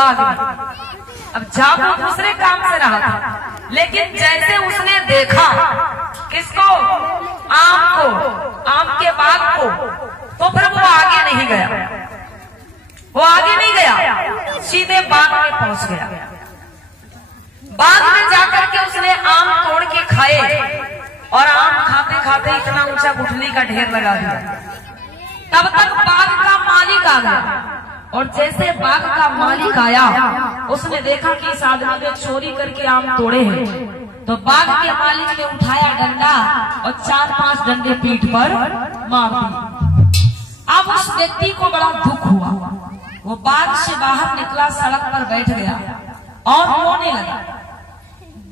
बाग में। अब जा वो दूसरे काम से रहा था, लेकिन जैसे उसने देखा किसको, आम को, आम के बाग को, तो फिर वो आगे नहीं गया, वो आगे नहीं गया, सीधे बाग में पहुंच गया। बाग में जाकर के उसने आम तोड़ के खाए और आम खाते खाते इतना ऊंचा गुठली का ढेर लगा दिया। तब तक बाग का मालिक आ गया, और जैसे बाग का मालिक आया उसने देखा कि इस आदमी ने चोरी करके आम तोड़े हैं, तो बाग के मालिक ने उठाया डंडा और 4-5 डंडे पीठ पर मार दिए। अब उस व्यक्ति को बड़ा दुख हुआ, वो बाग से बाहर निकला, सड़क पर बैठ गया और रोने लगा।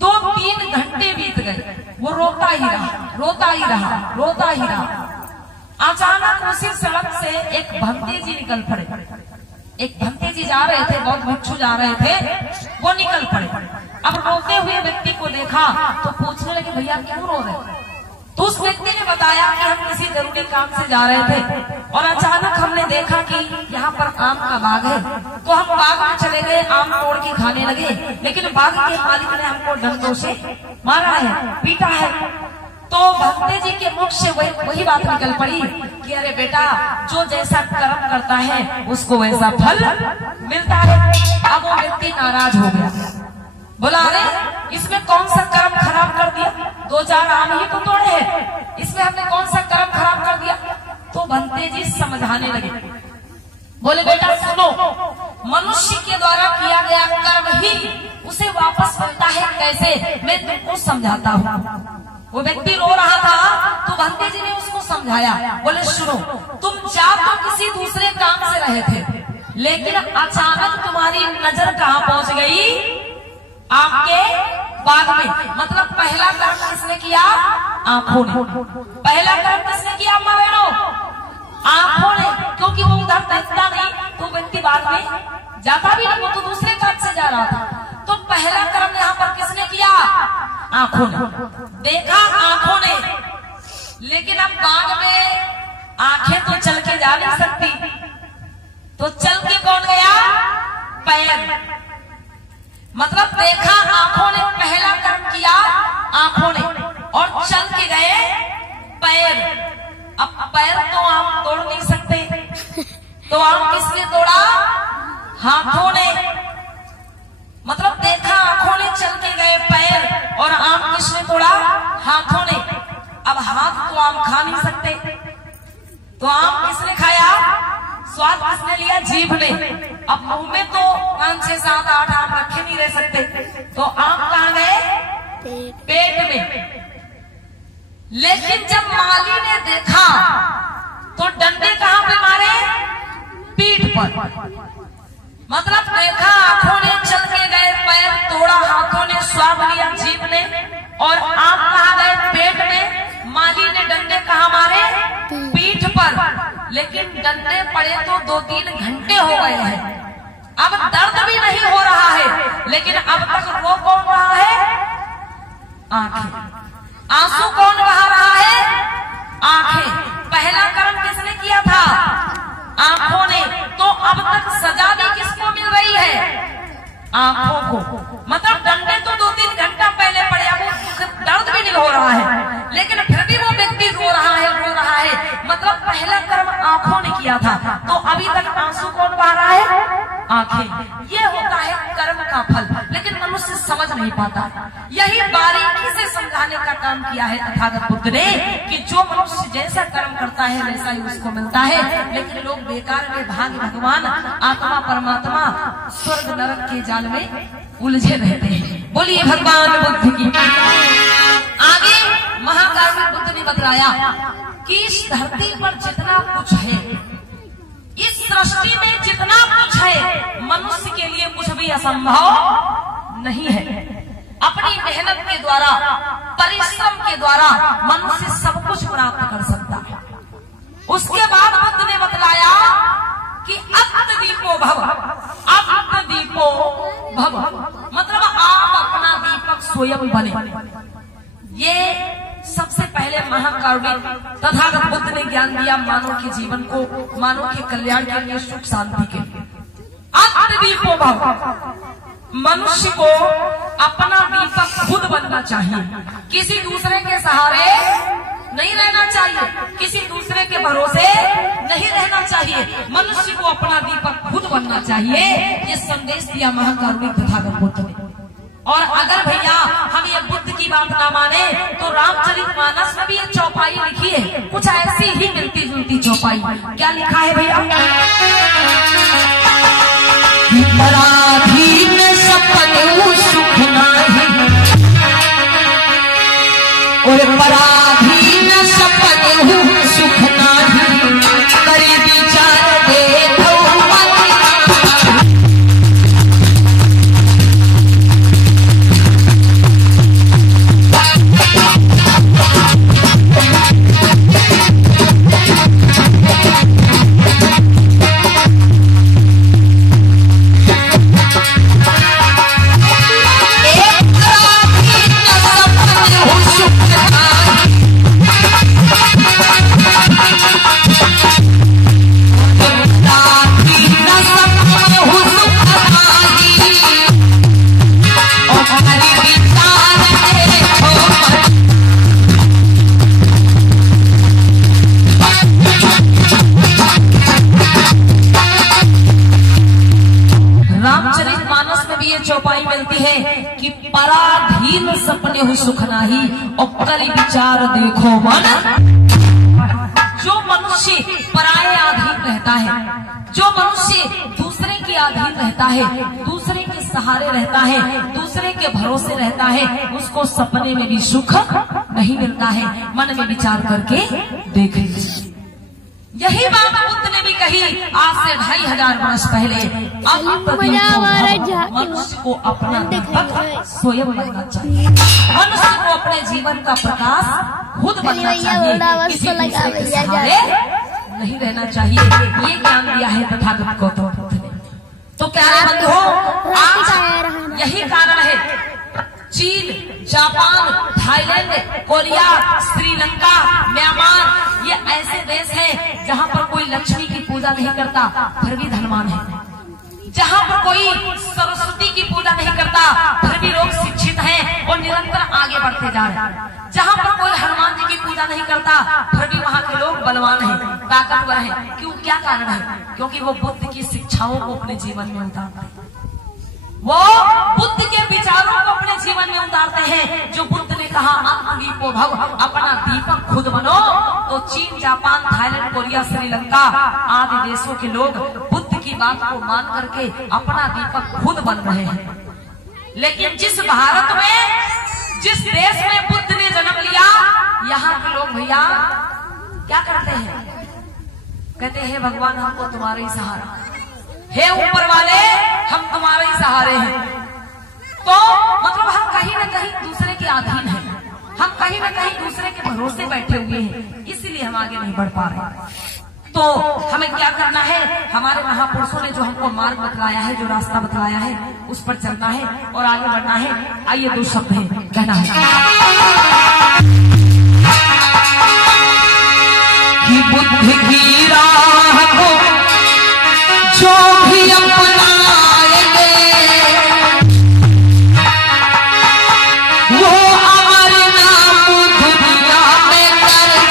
2-3 घंटे बीत गए, वो रोता ही रहा, रोता ही रहा, रोता ही रहा। अचानक उसी सड़क से एक भंते जी निकल पड़े। एक भंते जी जा रहे थे, बहुत भिक्षु जा रहे थे, वो निकल पड़े। अब रोते हुए व्यक्ति को देखा तो पूछने लगे, भैया क्यों रो रहे? तो उस व्यक्ति ने बताया कि हम किसी जरूरी काम से जा रहे थे और अचानक हमने देखा कि यहाँ पर आम का बाग है, तो हम बाग में चले गए, आम तोड़ के खाने लगे, लेकिन बाग के मालिक ने हमको डंडों से मारा है, पीटा है। तो भंते जी के मुख से वही बात निकल पड़ी कि अरे बेटा, जो जैसा कर्म करता है उसको वैसा फल मिलता है। अब वो व्यक्ति नाराज हो गया, बोला अरे इसमें कौन सा कर्म खराब कर दिया, 2-4 आम ही तो तोड़े हैं, इसमें हमने कौन सा कर्म खराब कर दिया? तो भंते जी समझाने लगे, बोले बेटा सुनो, मनुष्य के द्वारा किया गया कर्म ही उसे वापस मिलता है, कैसे, मैं तुमको समझाता हूँ। वो व्यक्ति रो रहा था, तो भंते जी ने उसको समझाया, बोले सुनो, तुम जा तो किसी दूसरे काम से रहे थे, लेकिन अचानक तुम्हारी नजर कहाँ पहुंच गई? आपके बाग में। मतलब पहला कर्म किसने किया? आंखों ने। पहला कर्म किसने किया अम्मा बहनों? आंखों ने, क्योंकि वो उधर देखता नहीं, तो व्यक्ति बाद में जाता भी नहीं, वो तो दूसरे काम से जा रहा था। तो पहला कर्म यहाँ पर किसने किया? आंखों ने। देखा आंखों ने, लेकिन अब बाग में आंखें तो चल के जा नहीं सकती, तो चल के कौन गया? पैर। मतलब देखा आंखों ने, पहला कर्म किया आंखों ने, और चल के गए पैर। अब पैर तो आम तोड़ नहीं सकते, तो आम किसने तोड़ा? हाथों ने। मतलब देखा आंखों ने, चल के गए पैर, और आम किसने तोड़ा? हाथों ने। अब हाथ तो आम खा नहीं सकते, तो आम किसने खाया? स्वाद किसने लिया? जीभ ने। अब मुंह में तो 5, 6, 7, 8 आम रखे नहीं रह सकते, तो आम कहाँ गए? पेट में। लेकिन जब माली ने देखा तो डंडे कहाँ पे मारे? पीठ पर। मतलब देखा आंखों ने, चल के गए पैर, तोड़ा हाथों ने, स्वाद लिया जीभ ने, और आम कहाँ गए? पेट में। माली ने डंडे कहाँ मारे? पीठ पर। लेकिन डंडे पड़े तो 2-3 घंटे हो गए हैं, अब दर्द भी नहीं हो रहा है, लेकिन अब तक रो कौन रहा है? आंखें। आंसू कौन बहा रहा है? आंखें। पहला कर्म किसने किया था? आंखों ने। तो अब तक सजा भी किसको मिल रही है? आंखों को। मतलब डंडे तो 2-3 घंटा पहले पड़े, अब दर्द भी नहीं हो रहा है, लेकिन फिर भी वो व्यक्ति रो रहा है, रो रहा है। मतलब पहला कर्म आंखों ने किया था, तो अभी तक आंसू कौन बहा रहा है? आंखें। ये होता है कर्म का फल, लेकिन मनुष्य समझ नहीं पाता। यही बारीकी से समझाने का काम किया है तथागत बुद्ध ने, कि जो मनुष्य जैसा कर्म करता है वैसा ही उसको मिलता है। लेकिन लोग बेकार में भाग भगवान, आत्मा परमात्मा, स्वर्ग नरक के जाल में उलझे रहते हैं। बोलिए भगवान बुद्ध की। आगे महाकारुणिक बुद्ध ने बतलाया कि इस धरती पर जितना कुछ है, इस सृष्टि में जितना कुछ है, मनुष्य के लिए कुछ भी असंभव नहीं है। अपनी मेहनत के द्वारा, परिश्रम के द्वारा मनुष्य सब कुछ प्राप्त कर सकता है। उसके बाद बुद्ध ने बतलाया कि अत्तदीपो भव, अत्तदीपो भव, मतलब आप अपना दीपक स्वयं बने। ये सबसे पहले महाकारुणिक तथागत बुद्ध ने ज्ञान दिया मानव के जीवन को, मानव के कल्याण के लिए, सुख शांति के लिए। दीपो भव, मनुष्य को अपना दीपक खुद बनना चाहिए। किसी दूसरे के सहारे नहीं रहना चाहिए, किसी दूसरे के भरोसे नहीं रहना चाहिए। मनुष्य को अपना दीपक खुद बनना चाहिए। ये संदेश दिया महाकारुणिक तथागत बुद्ध ने। और अगर भैया हम ये बुद्ध की बात ना माने तो रामचरितमानस में भी एक चौपाई लिखी है, कुछ ऐसी ही मिलती जुलती चौपाई। क्या लिखा है भैया? पराधीन सपने सुख नाही, और पराधीन सपने सुख नाही, करी विचार देखो चौपाई मिलती है कि पराधीन सपने हो सुख नाही, और करी विचार देखो मन। जो मनुष्य पराये अधीन रहता है, जो मनुष्य दूसरे के अधीन रहता है, दूसरे के सहारे रहता है, दूसरे के भरोसे रहता है, उसको सपने में भी सुख नहीं मिलता है। मन में विचार करके देख। यही बात बुद्ध ने भी कही आज से 2500 वर्ष पहले। मनुष्य को अपना दीपक स्वयं बनना चाहिए, मनुष्य को अपने जीवन का प्रकाश खुद बनना चाहिए, किसी दूसरे के सहारे नहीं रहना चाहिए। ये ज्ञान दिया है तथागत गौतम बुद्ध ने। तो प्यारे बंधुओं, आज यही कारण है चीन, Japan, Thailand, Korea, Sri Lanka, Myanmar, ये ऐसे देश हैं जहाँ पर कोई लक्ष्मी की पूजा नहीं करता फिर भी धनवान है, जहाँ पर कोई सरस्वती की पूजा नहीं करता फिर भी लोग शिक्षित हैं और निरंतर आगे बढ़ते जा रहे हैं, जहाँ पर कोई हनुमान जी की पूजा नहीं करता फिर भी वहाँ के लोग बलवान हैं, ताकतवर हैं। क्यों? क्या कारण है? क्योंकि वो बुद्ध की शिक्षाओं को अपने जीवन में उतारते हैं, वो बुद्ध के विचारों को अपने जीवन में उतारते हैं। जो बुद्ध ने कहा आत्मदीपो भव, अपना दीपक खुद बनो, तो चीन, जापान, थाईलैंड, कोरिया, श्रीलंका आदि देशों के लोग बुद्ध की बात को मान करके अपना दीपक खुद बन रहे हैं। लेकिन जिस भारत में, जिस देश में बुद्ध ने जन्म लिया, यहाँ के लोग भैया क्या करते हैं? कहते हैं भगवान हमको तुम्हारे ही सहारा, हे ऊपर वाले हम तुम्हारे ही सहारे हैं। तो मतलब हम कहीं न कहीं दूसरे के अधीन हैं, हम कहीं न कहीं दूसरे के भरोसे बैठे हुए हैं, इसीलिए हम आगे नहीं बढ़ पा रहे। तो हमें क्या करना है? हमारे महापुरुषों ने जो हमको मार्ग बतलाया है, जो रास्ता बतलाया है, उस पर चलना है और आगे बढ़ना है। आइए 2 शब्द है कहना है कि बुद्ध की राह को जो भी अपनाएंगे वो अमर नाम दुनिया में कर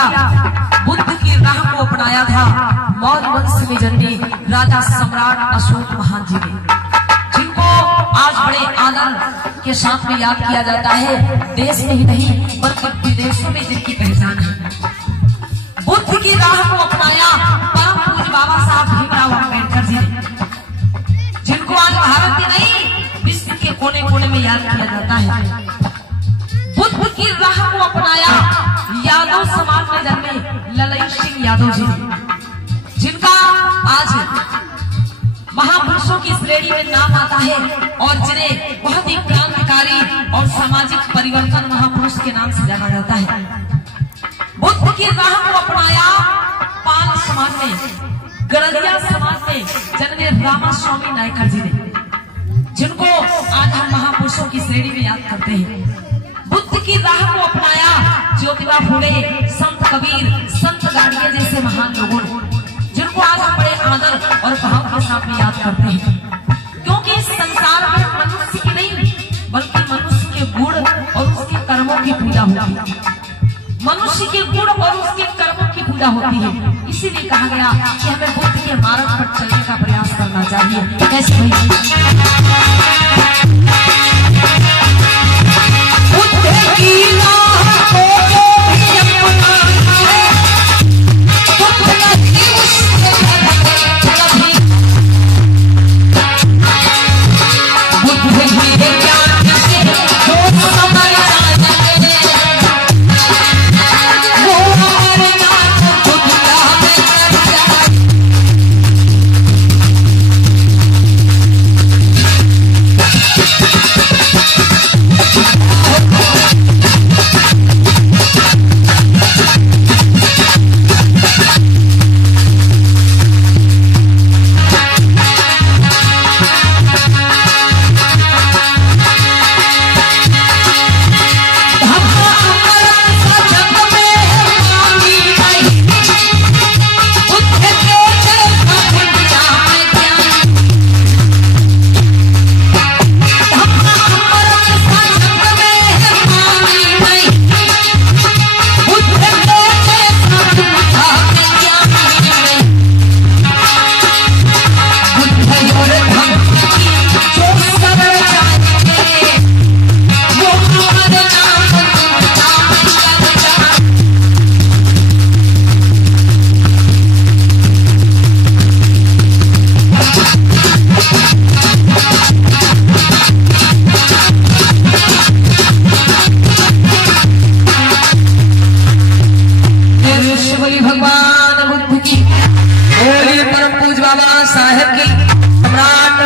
किया, बुद्ध की राह को अपनाया था मौर्य वंश में जन्मे राजा सम्राट अशोक महान जी ने, जिनको आज बड़े आदर के साथ में याद किया जाता है। देश में ही नहीं बल्कि विदेशों में जिनकी पहचान है। बुद्ध की राह को अपनाया परम पूज्य बाबा साहब भीमराव अम्बेडकर जी ने, जिनको आज भारत में नहीं विश्व के कोने कोने में याद किया जाता है। बुद्ध की राह को अपनाया यादव समाज में जन्मे ललई सिंह यादव जी ने, जिनका आज महापुरुषों की श्रेणी में नाम आता है और जिन्हें बहुत ही क्रांतिकारी और सामाजिक परिवर्तन महापुरुष के नाम से जाना जाता है। बुद्ध की राह को अपनाया पाल समाज में, गड़लिया समाज में जन्मे रामास्वामी नायकर जी ने, जिनको आज हम महापुरुषों की श्रेणी में याद करते हैं। बुद्ध की राह को अपनाया ज्योतिबा फुले, संत कबीर, संत गाड़िया जैसे महान लोगों ने, जिनको आज हम बड़े आदर और भाव के साथ में याद करते हैं। क्योंकि इस संसार में मनुष्य की नहीं बल्कि मनुष्य के गुण और उसके कर्मों की पूजा होती है। मनुष्य के गुण और उसके कर्मों की पूजा होती है। इसीलिए कहा गया कि हमें बुद्ध के मार्ग पर चलने का प्रयास करना चाहिए। कैसे बुद्ध की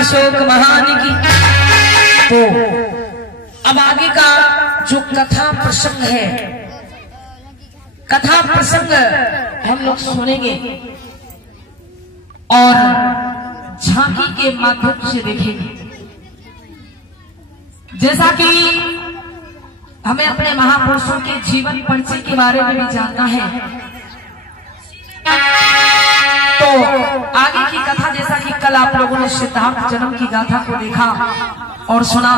अशोक महान की। तो अब आगे का जो कथा प्रसंग है, कथा प्रसंग हम लोग सुनेंगे और झांकी के माध्यम से देखेंगे। जैसा कि हमें अपने महापुरुषों के जीवन परिचय के बारे में भी जानना है, तो आगे की कथा, जैसा कि कल आप लोगों ने सिद्धार्थ जन्म की गाथा को देखा और सुना,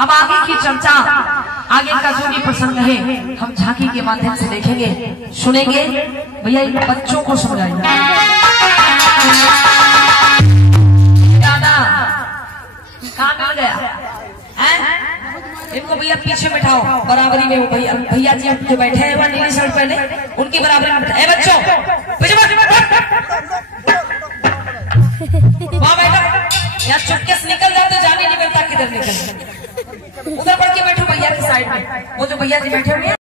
अब आगे की चर्चा, आगे का जो भी प्रसंग है हम झांकी के माध्यम से देखेंगे, सुनेंगे। भैया इन बच्चों को समझाइए। दादा कहाँ मिल गया है? इनको भैया पीछे बैठाओ, बराबरी में। वो भैया जी जो बैठे हैं वहाँ नीली शर्ट पहने, उनकी बराबरी में बैठा। बच्चों वहाँ बैठो, यहाँ चुपके से निकल जाओ तो जाने नहीं मिलता किधर निकल। उधर बढ़ के बैठो भैया की साइड में, वो जो भैया जी बैठे हुए